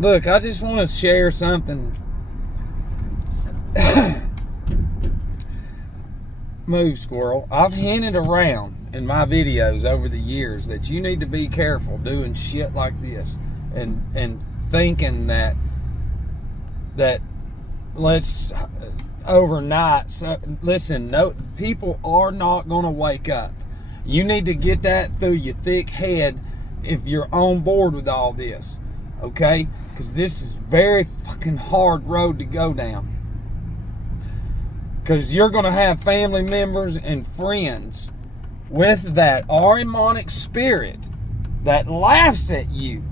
Look, I just want to share something. Move, squirrel. I've hinted around in my videos over the years that you need to be careful doing shit like this and thinking that let's overnight. So, listen, no, people are not going to wake up. You need to get that through your thick head if you're on board with all this, okay? Because this is very fucking hard road to go down. Because you're going to have family members and friends with that Ahrimanic spirit that laughs at you,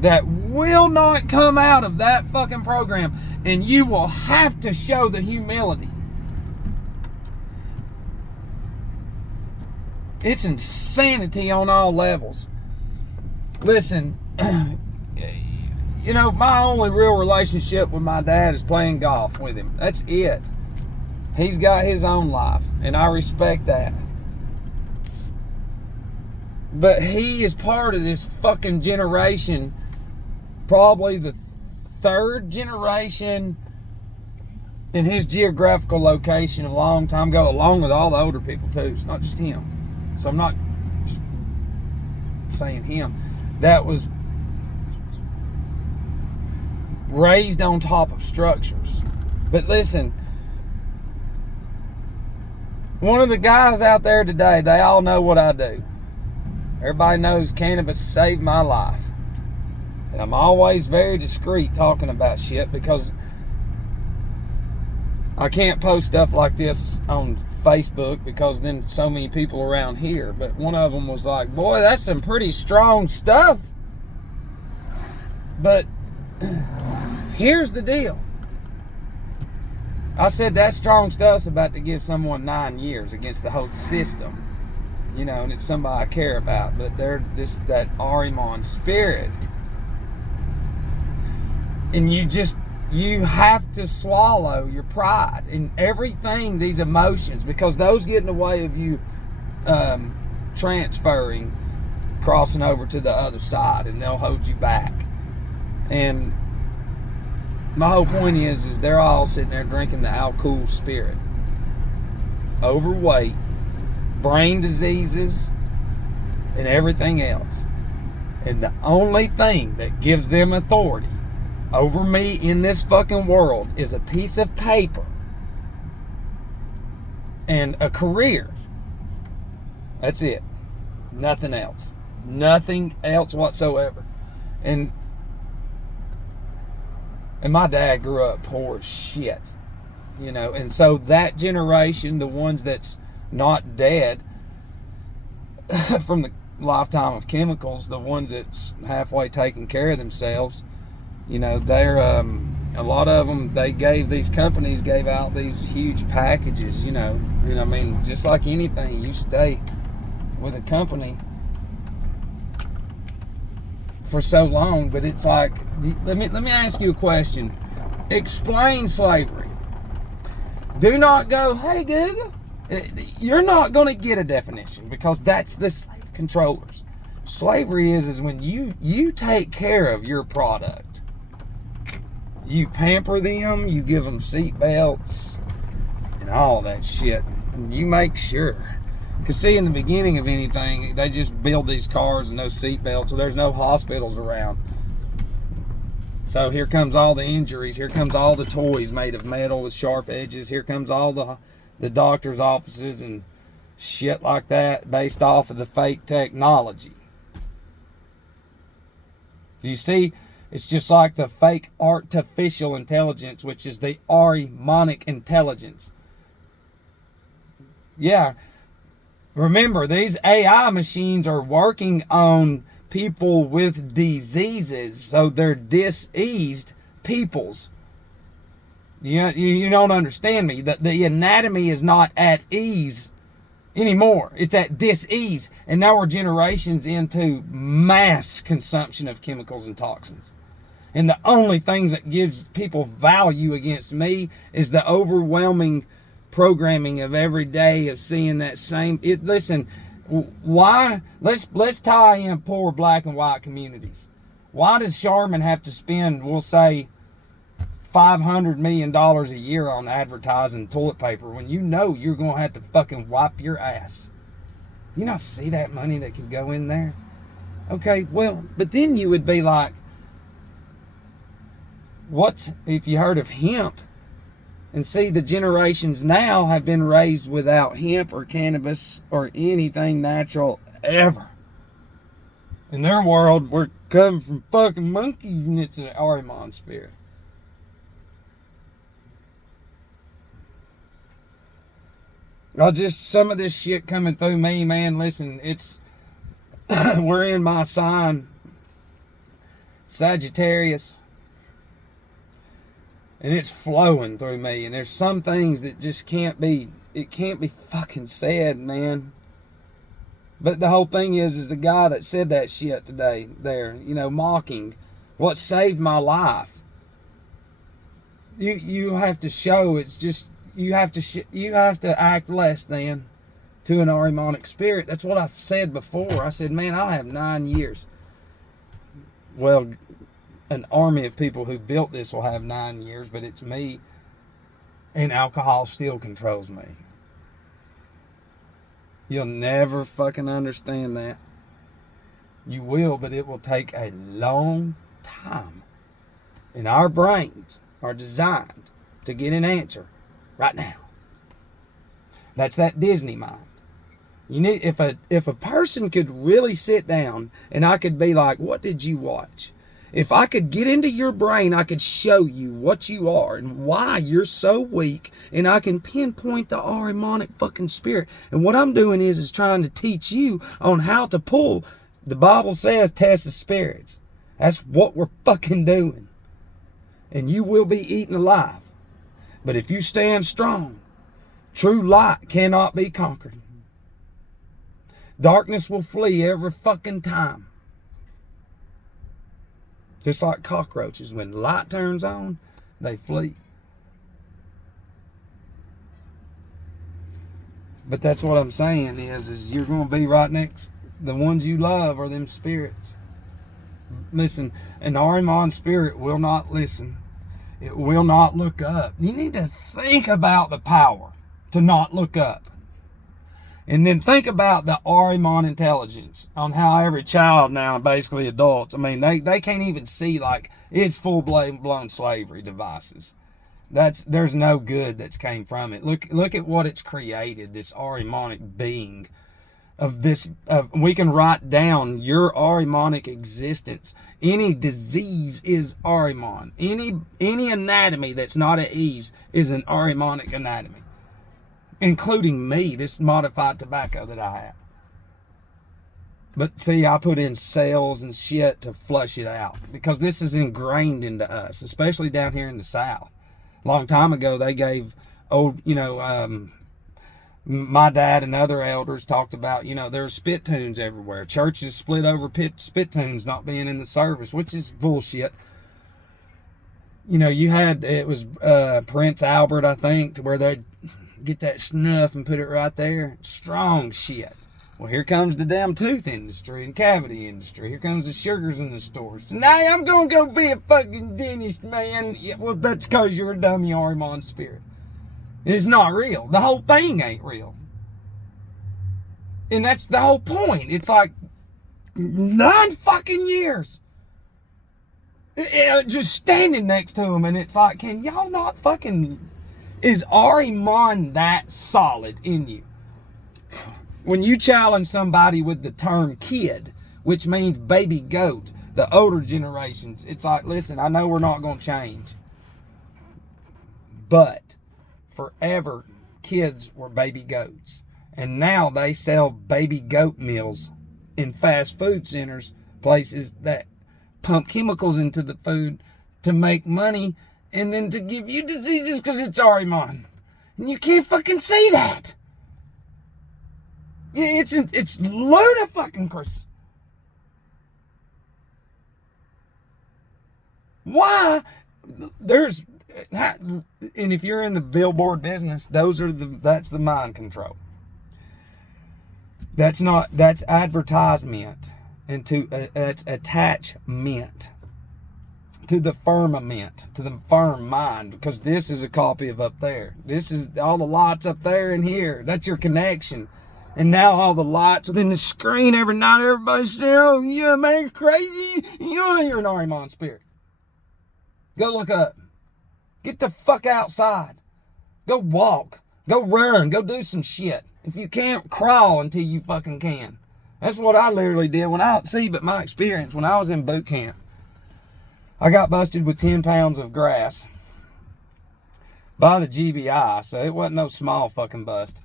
that will not come out of that fucking program, and you will have to show the humility. It's insanity on all levels. Listen, you know, my only real relationship with my dad is playing golf with him. That's it. He's got his own life, and I respect that. But he is part of this fucking generation, probably the third generation in his geographical location a long time ago, along with all the older people too. It's not just him. So I'm not just saying him. That was raised on top of structures. But listen, one of the guys out there today, they all know what I do. Everybody knows cannabis saved my life. And I'm always very discreet talking about shit because I can't post stuff like this on Facebook because then so many people around here. But one of them was like, boy, that's some pretty strong stuff. But here's the deal. I said that strong stuff's about to give someone 9 years against the whole system. You know, and it's somebody I care about. But they're that Ahriman spirit. And you have to swallow your pride in everything, these emotions, because those get in the way of you transferring, crossing over to the other side, and they'll hold you back. And my whole point is they're all sitting there drinking the alcohol spirit. Overweight, brain diseases, and everything else. And the only thing that gives them authority over me in this fucking world is a piece of paper and a career. That's it. Nothing else. Nothing else whatsoever. And my dad grew up poor as shit, you know, and so that generation, the ones that's not dead from the lifetime of chemicals, the ones that's halfway taking care of themselves, you know, they're a lot of them, these companies gave out these huge packages, you know, and I mean, just like anything, you stay with a company for so long. But it's like, let me ask you a question. Explain slavery. Do not go, hey Google. You're not going to get a definition because that's the slave controllers. Slavery is when you take care of your product. You pamper them, you give them seat belts and all that shit. And you make sure. Because see, in the beginning of anything, they just build these cars and no seat belts, so there's no hospitals around. So here comes all the injuries. Here comes all the toys made of metal with sharp edges. Here comes all the doctor's offices and shit like that based off of the fake technology. Do you see? It's just like the fake artificial intelligence, which is the Ahrimanic intelligence. Yeah. Remember, these AI machines are working on people with diseases, so they're diseased peoples. You don't understand me. The anatomy is not at ease anymore. It's at dis-ease. And now we're generations into mass consumption of chemicals and toxins. And the only things that gives people value against me is the overwhelming programming of every day of seeing that same. Listen, why? Let's tie in poor black and white communities. Why does Charmin have to spend, we'll say, $500 million a year on advertising toilet paper when you know you're going to have to fucking wipe your ass? Do you not see that money that could go in there? Okay, well, but then you would be like, what's, if you heard of hemp, and see the generations now have been raised without hemp or cannabis or anything natural ever. In their world, we're coming from fucking monkeys and it's an Ahriman spirit. Some of this shit coming through me, man, listen, it's, we're in my sign, Sagittarius, and it's flowing through me, and there's some things that just can't be fucking said, man. But the whole thing is the guy that said that shit today there, mocking what saved my life. You have to show, it's just, you have to act less than to an Ahrimanic spirit. That's what I've said before. I said, man, I have 9 years. Well, an army of people who built this will have 9 years, but it's me, and alcohol still controls me. You'll never fucking understand that. You will, but it will take a long time. And our brains are designed to get an answer right now. That's that Disney mind. You need, if a person could really sit down and I could be like, what did you watch? If I could get into your brain, I could show you what you are and why you're so weak, and I can pinpoint the Ahrimanic fucking spirit. And what I'm doing is trying to teach you on how to pull. The Bible says test the spirits. That's what we're fucking doing. And you will be eaten alive. But if you stand strong, true light cannot be conquered. Darkness will flee every fucking time. Just like cockroaches, when light turns on, they flee. But that's what I'm saying is you're going to be right next. The ones you love are them spirits. Listen, an Ahriman spirit will not listen. It will not look up. You need to think about the power to not look up. And then think about the Ahriman intelligence on how every child now, basically adults, I mean, they can't even see, like, it's full-blown slavery devices. There's no good that's came from it. Look at what it's created, this Ahrimanic being of this. We can write down your Ahrimanic existence. Any disease is Ahriman. Any anatomy that's not at ease is an Ahrimanic anatomy. Including me, this modified tobacco that I have. But see, I put in cells and shit to flush it out. Because this is ingrained into us, especially down here in the South. A long time ago, they gave my dad and other elders talked about, there's spittoons everywhere. Churches split over spittoons not being in the service, which is bullshit. It was Prince Albert, I think, to where they'd get that snuff and put it right there. Strong shit. Well, here comes the damn tooth industry and cavity industry. Here comes the sugars in the stores. Tonight I'm going to go be a fucking dentist, man. Yeah, well, that's because you're a dummy Ahriman spirit. It's not real. The whole thing ain't real. And that's the whole point. It's like 9 fucking years. Just standing next to him, and it's like, can y'all not fucking... Is Ahriman that solid in you? When you challenge somebody with the term kid, which means baby goat, the older generations, it's like, listen, I know we're not going to change. But forever, kids were baby goats. And now they sell baby goat meals in fast food centers, places that pump chemicals into the food to make money and then to give you diseases because it's Ahriman. And you can't fucking see that. It's ludicrous. Why? And if you're in the billboard business, that's the mind control. That's advertisement. and to its attachment to the firmament, to the firm mind, because this is a copy of up there. This is all the lights up there and here. That's your connection. And now all the lights within the screen every night, everybody's saying, oh, yeah, man, you're crazy. You're an Ahriman spirit. Go look up. Get the fuck outside. Go walk. Go run. Go do some shit. If you can't, crawl until you fucking can. That's what I literally did but my experience, when I was in boot camp, I got busted with 10 pounds of grass by the GBI, so it wasn't no small fucking bust.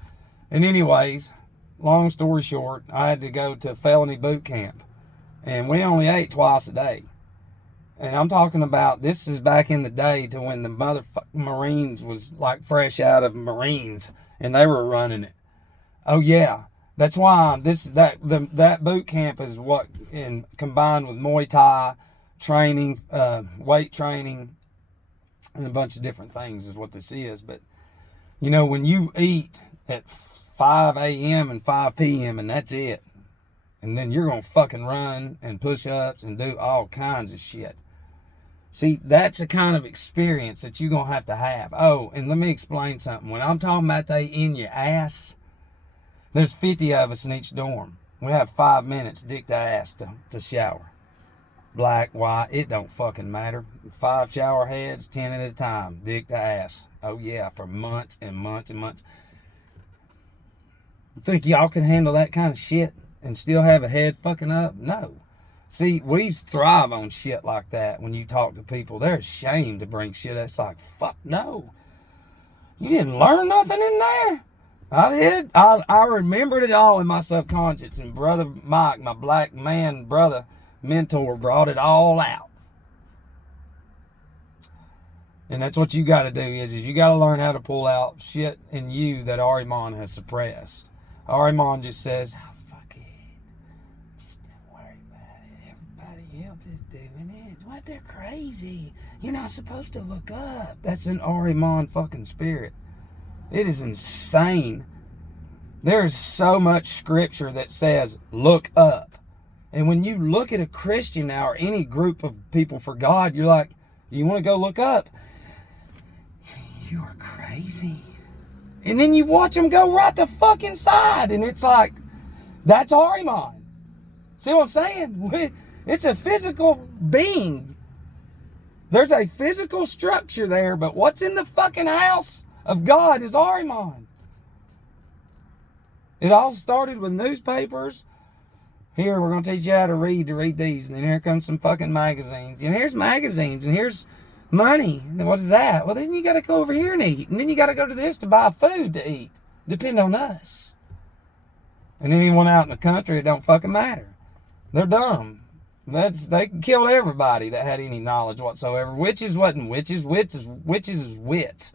And anyways, long story short, I had to go to felony boot camp, and we only ate twice a day. And I'm talking about, this is back in the day to when the motherfucking Marines was like fresh out of Marines, and they were running it. Oh yeah, that's why that boot camp is what, combined with Muay Thai training, weight training, and a bunch of different things is what this is. But when you eat at 5 a.m. and 5 p.m. and that's it, and then you're gonna fucking run and push ups and do all kinds of shit. See, that's the kind of experience that you're gonna have to have. Oh, and let me explain something. When I'm talking about they in your ass, there's 50 of us in each dorm. We have 5 minutes dick to ass to shower. Black, white, it don't fucking matter. 5 shower heads, 10 at a time, dick to ass. Oh yeah, for months and months and months. You think y'all can handle that kind of shit and still have a head fucking up? No. See, we thrive on shit like that. When you talk to people, they're ashamed to bring shit up. It's like, fuck no. You didn't learn nothing in there? I did. I remembered it all in my subconscious. And Brother Mike, my black man brother, mentor, brought it all out. And that's what you got to do is you got to learn how to pull out shit in you that Ahriman has suppressed. Ahriman just says, oh, fuck it. Just don't worry about it. Everybody else is doing it. What? They're crazy. You're not supposed to look up. That's an Ahriman fucking spirit. It is insane. There is so much scripture that says, look up. And when you look at a Christian now or any group of people for God, you're like, you want to go look up? You are crazy. And then you watch them go right the fuck inside. And it's like, that's Ahriman. See what I'm saying? It's a physical being. There's a physical structure there, but what's in the fucking house of God is Ahriman. It all started with newspapers. Here, we're going to teach you how to read these. And then here comes some fucking magazines. And here's magazines. And here's money. And what is that? Well, then you got to go over here and eat. And then you got to go to this to buy food to eat. Depend on us. And anyone out in the country, it don't fucking matter. They're dumb. They killed everybody that had any knowledge whatsoever. Witches wasn't witches. Witches is wits.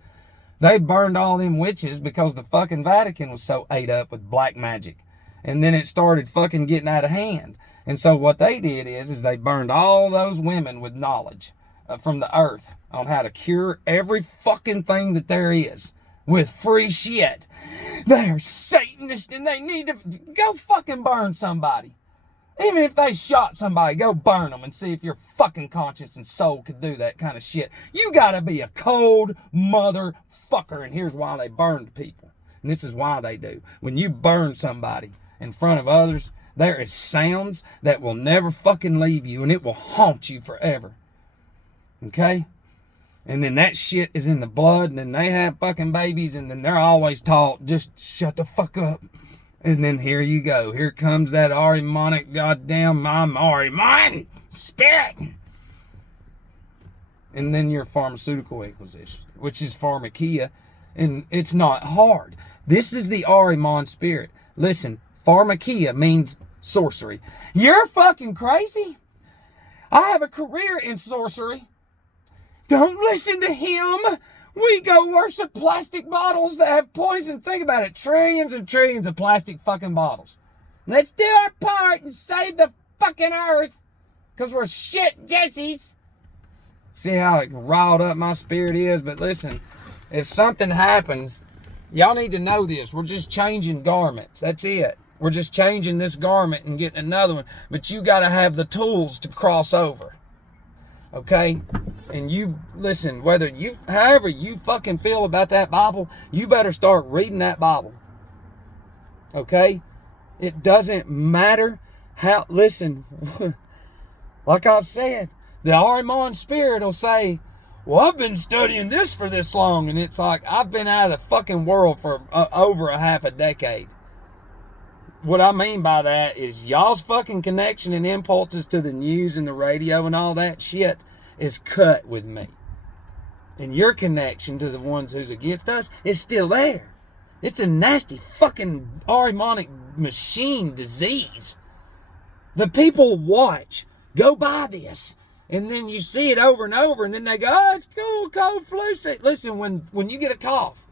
They burned all them witches because the fucking Vatican was so ate up with black magic. And then it started fucking getting out of hand. And so what they did is they burned all those women with knowledge from the earth on how to cure every fucking thing that there is with free shit. They're Satanists and they need to go fucking burn somebody. Even if they shot somebody, go burn them and see if your fucking conscience and soul could do that kind of shit. You gotta be a cold motherfucker, and here's why they burned people. And this is why they do. When you burn somebody in front of others, there is sounds that will never fucking leave you, and it will haunt you forever. Okay? And then that shit is in the blood, and then they have fucking babies, and then they're always taught, just shut the fuck up. And then here you go. Here comes that Ahrimanic goddamn Ahriman spirit. And then your pharmaceutical acquisition, which is pharmakia, and it's not hard. This is the Ahriman spirit. Listen, pharmakia means sorcery. You're fucking crazy. I have a career in sorcery. Don't listen to him. We go worship plastic bottles that have poison. Think about it. Trillions and trillions of plastic fucking bottles. Let's do our part and save the fucking earth. Because we're shit Jessies. See how riled up my spirit is? But listen, if something happens, y'all need to know this. We're just changing garments. That's it. We're just changing this garment and getting another one. But you got to have the tools to cross over. Okay? And you, listen, however you fucking feel about that Bible, you better start reading that Bible. Okay? It doesn't matter how, listen, like I've said, the Ariman spirit will say, well, I've been studying this for this long. And it's like, I've been out of the fucking world for over a half a decade. What I mean by that is y'all's fucking connection and impulses to the news and the radio and all that shit is cut with me. And your connection to the ones who's against us is still there. It's a nasty fucking Arimonic machine disease. The people watch, go by this, and then you see it over and over, and then they go, oh, it's cool, cold flu. Listen, when you get a cough,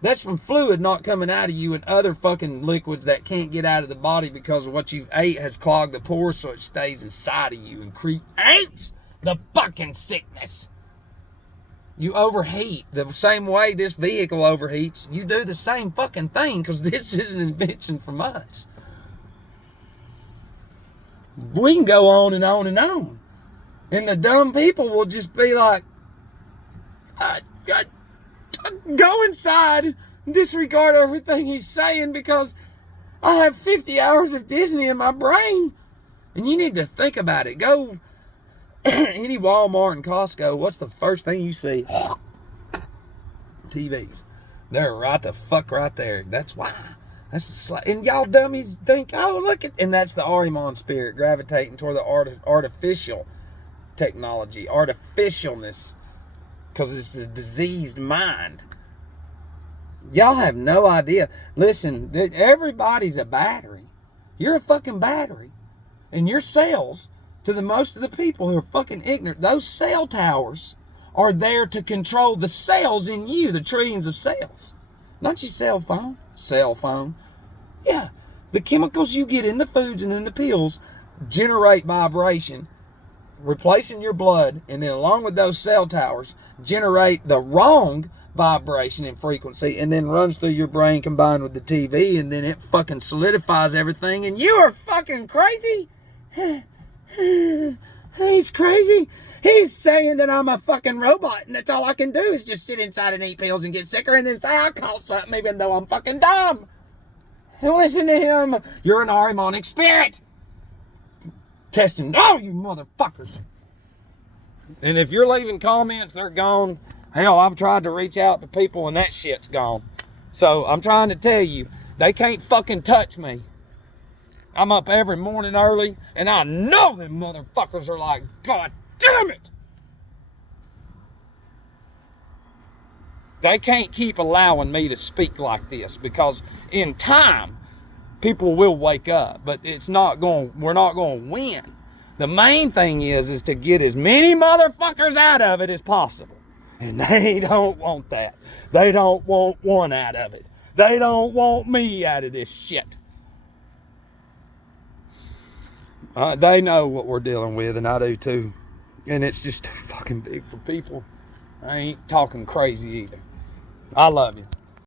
that's from fluid not coming out of you and other fucking liquids that can't get out of the body because of what you've ate has clogged the pores so it stays inside of you and creates the fucking sickness. You overheat the same way this vehicle overheats. You do the same fucking thing because this is an invention from us. We can go on and on and on. And the dumb people will just be like, go inside and disregard everything he's saying because I have 50 hours of Disney in my brain. And you need to think about it. Go any Walmart and Costco, what's the first thing you see? TVs. They're right the fuck right there. That's why. And y'all dummies think, oh, look at, and that's the Ariman spirit gravitating toward the artificial technology, artificialness, because it's a diseased mind. Y'all have no idea. Listen, everybody's a battery. You're a fucking battery. And your cells, to the most of the people who are fucking ignorant, those cell towers are there to control the cells in you, the trillions of cells. Not your cell phone. Cell phone. Yeah. The chemicals you get in the foods and in the pills generate vibration, replacing your blood, and then along with those cell towers, generate the wrong vibration and frequency, and then runs through your brain combined with the TV, and then it fucking solidifies everything, and you are fucking crazy? He's crazy. He's saying that I'm a fucking robot, and that's all I can do is just sit inside and eat pills and get sicker, and then say I caught something even though I'm fucking dumb. Listen to him. You're an Arimonic spirit. Testing. Oh, you motherfuckers. And if you're leaving comments, they're gone. Hell, I've tried to reach out to people and that shit's gone. So I'm trying to tell you, they can't fucking touch me. I'm up every morning early, and I know them motherfuckers are like, God damn it. They can't keep allowing me to speak like this because in time, people will wake up, but we're not going to win. The main thing is to get as many motherfuckers out of it as possible. And they don't want that. They don't want one out of it. They don't want me out of this shit. They know what we're dealing with, and I do too. And it's just too fucking big for people. I ain't talking crazy either. I love you.